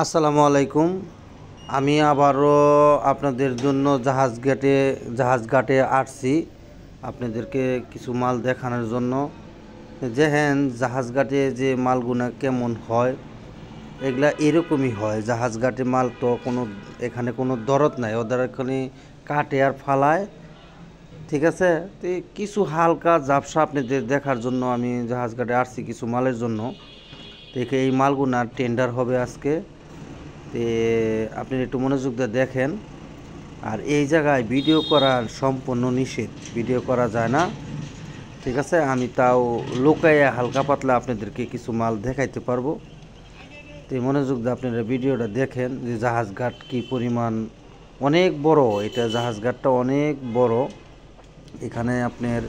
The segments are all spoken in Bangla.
আসসালামু আলাইকুম। আমি আবারও আপনাদের জন্য জাহাজঘাটে আসছি আপনাদেরকে কিছু মাল দেখানোর জন্য। দেখেন জাহাজঘাটে যে মালগুনা কেমন হয়, এগুলা এরকমই হয়। জাহাজঘাটে মাল তো এখানে কোনো দরদ নাই, ওদের এখানে কাটে আর ফালায়, ঠিক আছে। তো কিছু হালকা ঝাপসা আপনাদের দেখার জন্য আমি জাহাজঘাটে আসছি কিছু মালের জন্য। দেখে এই মালগুনার টেন্ডার হবে আজকে, তে আপনি একটু মনোযোগ দিয়ে দেখেন। আর এই জায়গায় ভিডিও করা সম্পূর্ণ নিষেধ, ভিডিও করা যায় না, ঠিক আছে। আমি তাও লোকাইয়া হালকা পাতলা আপনাদেরকে কিছু মাল দেখাইতে পারবো। তো মনোযোগ দিয়ে আপনারা ভিডিওটা দেখেন যে জাহাজঘাট কি পরিমাণ অনেক বড়। এটা জাহাজঘাটটা অনেক বড়। এখানে আপনার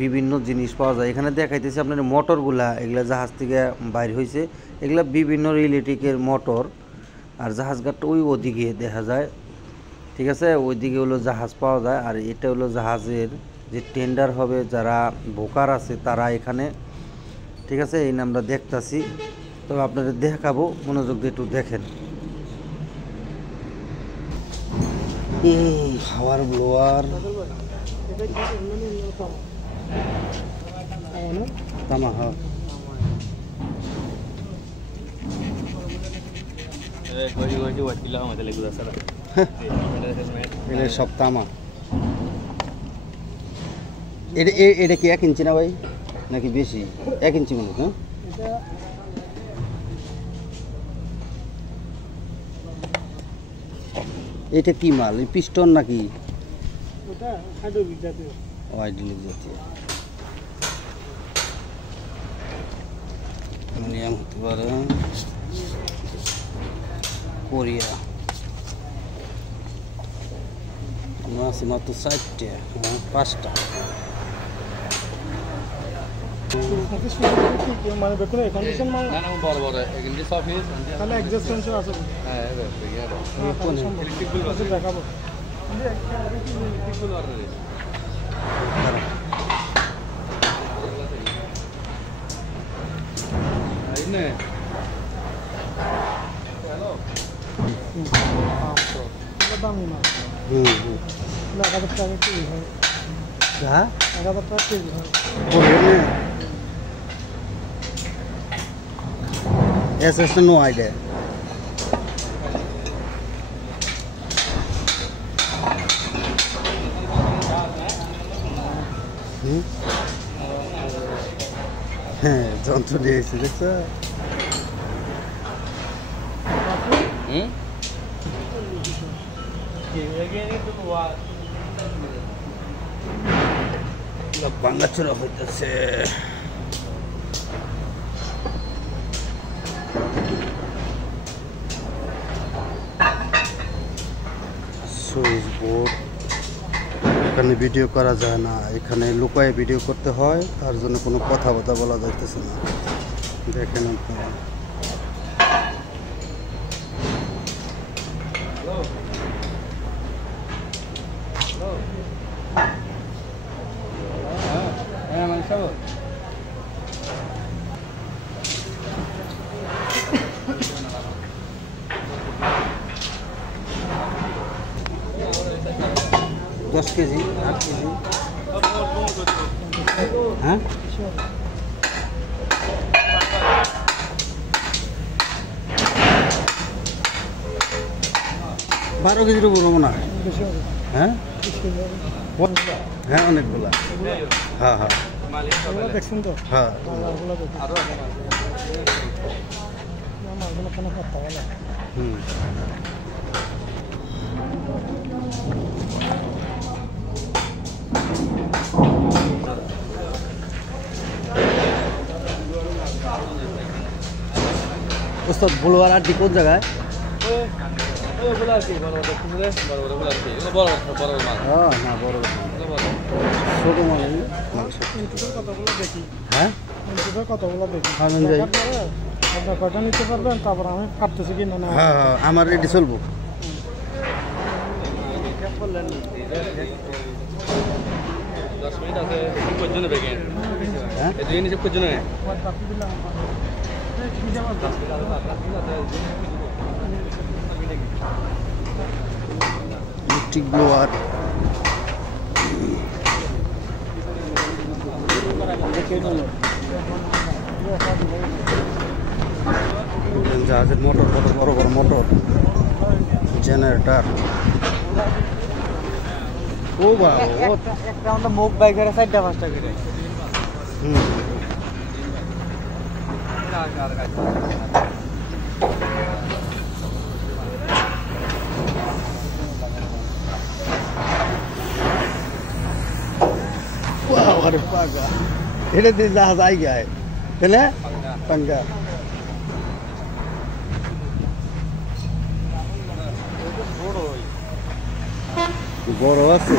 বিভিন্ন জিনিস পাওয়া যায়। এখানে দেখাইতেছে আপনার মোটরগুলা, এগুলা জাহাজ থেকে বাইর হয়েছে, এগুলা বিভিন্ন রিলেটিকের মোটর। আর জাহাজঘাটটা ওদিকে দেখা যায়, ঠিক আছে। ওইদিকে হলো জাহাজ পাওয়া যায়। আর এটা হলো জাহাজের যে টেন্ডার হবে, যারা বোকার আছে তারা এখানে, ঠিক আছে। এই আমরা দেখতাছি, তবে আপনাদের দেখাবো, মনোযোগ দিয়ে একটু দেখেন। হাওয়ার ব্লোয়ার, তামা, হ্যাঁ সব তামা। এটা কি 1 ইঞ্চি না ভাই, নাকি বেশি? 1 ইঞ্চি মনে হয়। এটা কি মাল, পিস্টন নাকি? হাইড্রোলিক জাতীয় অ্যালুমিনিয়াম হতে পারে। কোরিয়া আছে মাত্র 4টে, 5টা। মানে দেখুন কন্ডিশন মাল না, বড় বড় এগুলি সব নিয়ে তাহলে এক্সজস্ট সেন্সর আছে। হ্যাঁ কোন ইলেকট্রিক বিল আছে দেখাবো। ইলেকট্রিক বিল আর রে আইনে হ্যালো এটা দামি না। না 1000 টাকা কেজি হয়। হ্যাঁ 1000 টাকা কেজি হয়। Yes, it's no idea. হ্যাঁ যন্ত্র দিয়েছি, দেখছো? ভাঙাচোরা হইতেছে। সুইচ বোর্ড, এখানে ভিডিও করা যায় না, এখানে লুকায় ভিডিও করতে হয়, তার জন্য কোনো কথাবার্তা বলা যাইতেছে না। দেখেন আপনারা, দশ কেজি 8 কেজি, হ্যাঁ 12 কেজির উপর মনে হয়। হ্যাঁ হ্যাঁ অনেকগুলা। হ্যাঁ হ্যাঁ দেখছেন তো? হ্যাঁ হুম। ওস্তাদ ব্লোয়ার আর কোন জায়গায়? না বড় ছোট মানে হ্যাঁ কতগুলো দেখি আপনার কয়টা নিতে পারবেন, তারপর আমি কাটতেছি কি না। হ্যাঁ হ্যাঁ আমার রেডি চলবো। স্টিক ব্লোয়ার, জাহাজের মোটর, কত বড় বড় মোটর, জেনারেটর। ও বাবা, একটা আমাদের মুখ বাইকের সাইডটা 5টা করে। अरे पागा এটা দিয়ে জাহাজ আই গায় তাই না? পাঙ্গা বড় আছে।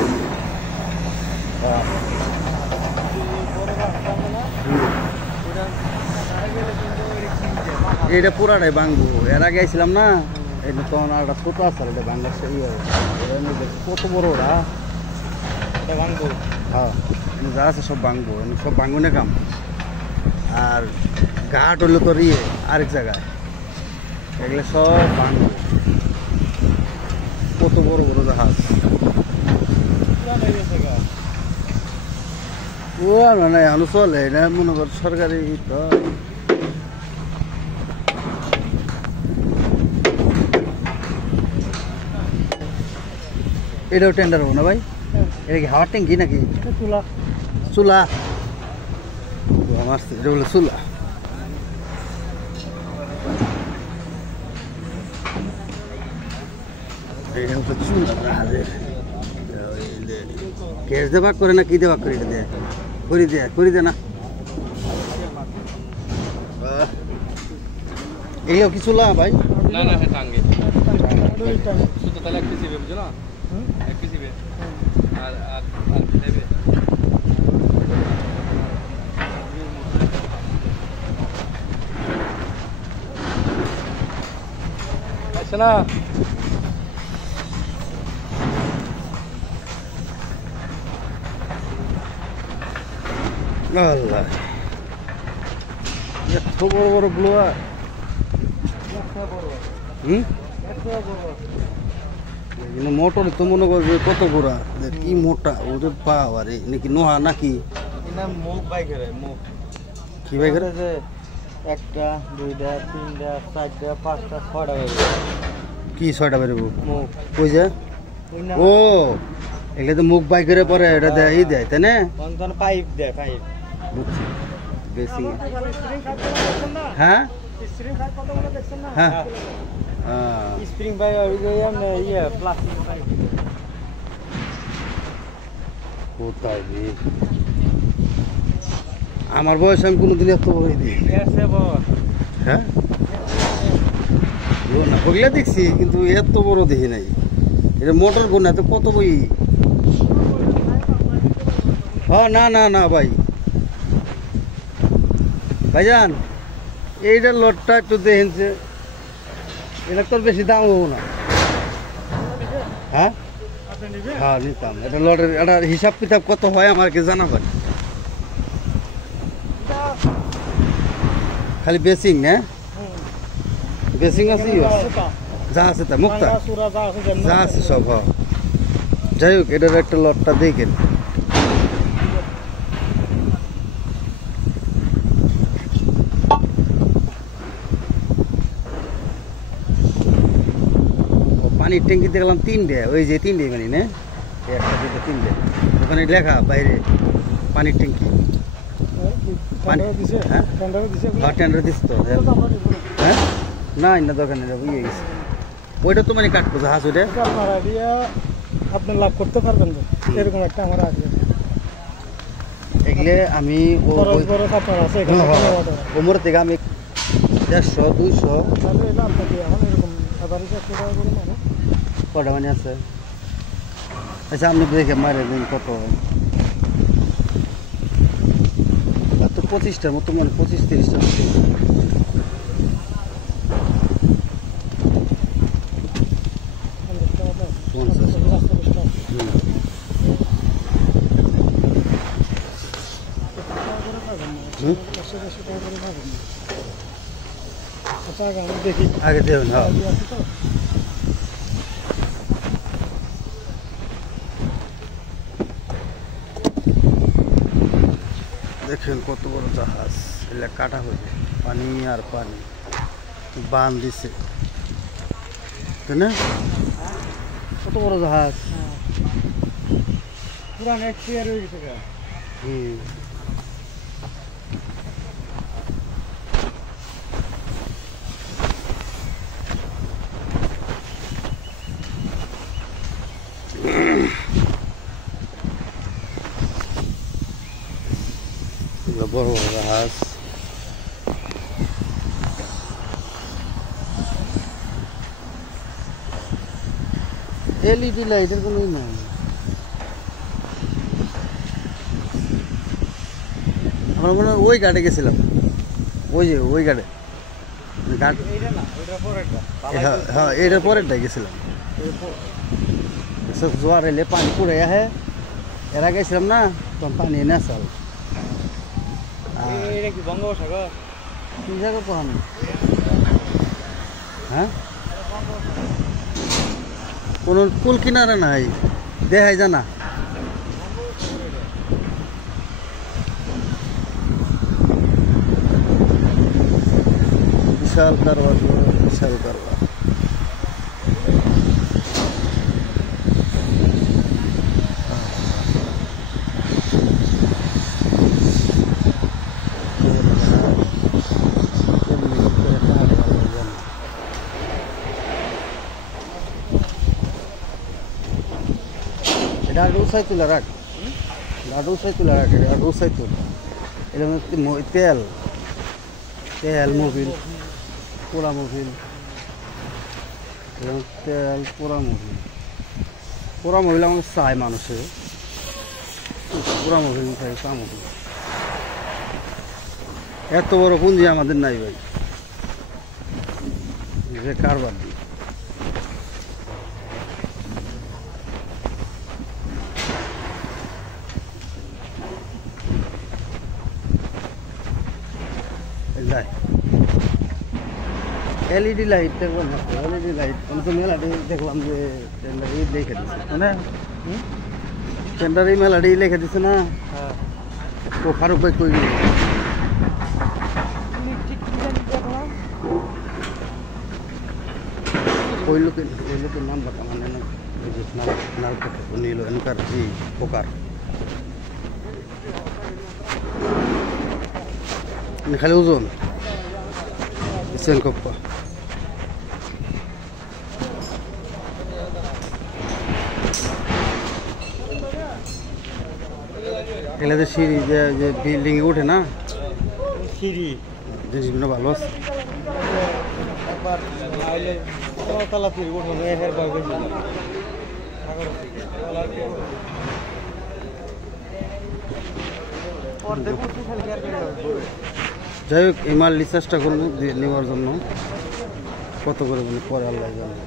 এটা পুরাটাই ভাঙবো। এর আগে আইছিলাম না, এটা তখন আর একটা ছোট আছে, এটা ভাঙার কত বড় ওরা ভাঙবো। হ্যাঁ, যা আছে সব ভাঙবো, সব ভাঙুনে কাম। আর ঘাট হইলো তোর আরেক জায়গায়, এগুলো সব ভাঙবো। কত বড় বড় জাহাজ, ও মানে এখন চলে এটা মনে কর সরকারি। তো এটাও টেন্ডার হবো না ভাই? এটা কি হাওয়ার ট্যাঙ্কি নাকি? চুলা চুলা, আমার এটা বলে চুলা। এটা হচ্ছে চুলা জাহাজের। গ্যাস দেওয়া করে না কি দেওয়া করে? এটা দেয় করি দে না। এইও কি চুলা ভাই? না না, টাঙ্গে শুধু তাহলে এক পিস বুঝছো না, এক পিস আর আর আর দেবে আচ্ছা না। আল্লাহ, এত বড় বড় ব্লোয়ার। মোটর তো মনে কর যে কত গোড়া, কি মোটা ওদের পা। আরে নাকি নোহা নাকি মুখ বাইকের মুখ কি বাইকের? যে একটা, দুইটা, তিনটা, চারটা, পাঁচটা, 6টা বাইক। কি 6টা বেরোবো মুখ ওই যে? ও এগুলো তো মুখ বাইকের পরে এটা দেয়, ই দেয় তাই না? পাইপ দেয়, পাইপ বুঝছি বেশি। হ্যাঁ হ্যাঁ স্প্রিং পাইপ, ইয়ে প্লাস্টিক পাইপ। কোথায় রে? আমার বয়স আমি কোনোদিন এত বড় দিই। হ্যাঁ না, ওগুলা দেখছি কিন্তু এত বড় দেখি নাই। এটা মোটর গোনা তো কত বই। হ্যাঁ না না না ভাই, ভাইজান এইটার লটটা একটু দেখেনছে, এটা তোর বেশি দাম হবো না। হ্যাঁ হ্যাঁ নিতাম। এটা লটের একটা হিসাব কিতাব কত হয় আমাকে জানাবেন। খালি বেসিং না? বেসিং আছে, যা আছে তা মুক্তা যা আছে সব। হ্যাঁ যাই হোক, এটার একটা লটটা দেখেন। পানির ট্যাঙ্কি দেখলাম 3টে, ওই যে 3টে মানে না, একটা দুটো 3টে ওখানে লেখা বাইরে পানির ট্যাঙ্কি। হ্যাঁ টেন্ডার দিস তো। হ্যাঁ না না দোকান বুঝে গেছে। ওইটা তো মানে কাটবো জাহাজ, ওইটা আপনি লাভ করতে পারবেন তো, এরকম একটা আমার আছে। এগুলো আমি ওমর থেকে আমি 150 200 কটা মানে আছে। আচ্ছা আপনি দেখে মারে দিন কত তো 25টার মতো, মানে 25-30টার মতো। দেখি আগে দেখুন। হ্যাঁ দেখেন কত বড় জাহাজ, এগুলা কাটা হয়েছে, পানি আর পানি, বান দিছে, তাই না? কত বড় জাহাজ, পুরা নেক্সট ইয়ার হয়ে গেছে। হুম। বড় বড় জাহাজ, এলইডি লাইটের কোনো নাই। আমরা মনে হয় ওই ঘাটে গেছিলাম, ওই যে ওই ঘাটে ঘাট, হ্যাঁ এটার পরেরটাই গেছিলাম। সব জোয়ার এলে পানি পড়ে আহে, এর আগে গেছিলাম না, তখন পানি এনে আসাল। এটা কি বঙ্গোপসাগর? কি জায়গা তো আমি, হ্যাঁ কোনো কুল কিনারে নাই, দেখাই জানা। বিশাল কারবার, বিশাল কারবার। এটা উসাই তুলে রাখ, উসাই তুলে রাখ, এটা উসাই তুল। এটা তেল, তেল মোবিল, পোড়া মোবিল, তেল পোড়া মোবিল, পোড়া মোবিল আমাকে চায় মানুষে, পোড়া মোবিল চাই, পোড়া মোবিল। এত বড় পুঁজি আমাদের নাই ভাই, যে কারবার দিই। এলইডি লাইট দেখলাম না, এলইডি লাইট আমি তো মেলাটি দেখলাম যে টেন্ডার লিখে দিচ্ছে, মানে টেন্ডার এই মেলাটি লিখে দিচ্ছে না। তো ফারুক ভাই কই গেল? ওই লোকের নাম বাতা মানে না, নাল নীল এনকার এই প্রকার খালি ওজন সেন কপ্পা। এগুলো যে সিঁড়ি যে বিল্ডিং এ উঠে না, সিঁড়ি জিনিসগুলো ভালো আছে। একবার আইলে তলা তিরিশ উঠবো, এর ভয় বেশি না। যাই হোক এই মাল চেষ্টা করবো নেওয়ার জন্য, কত করে বলে পরে আল্লাহ জানে।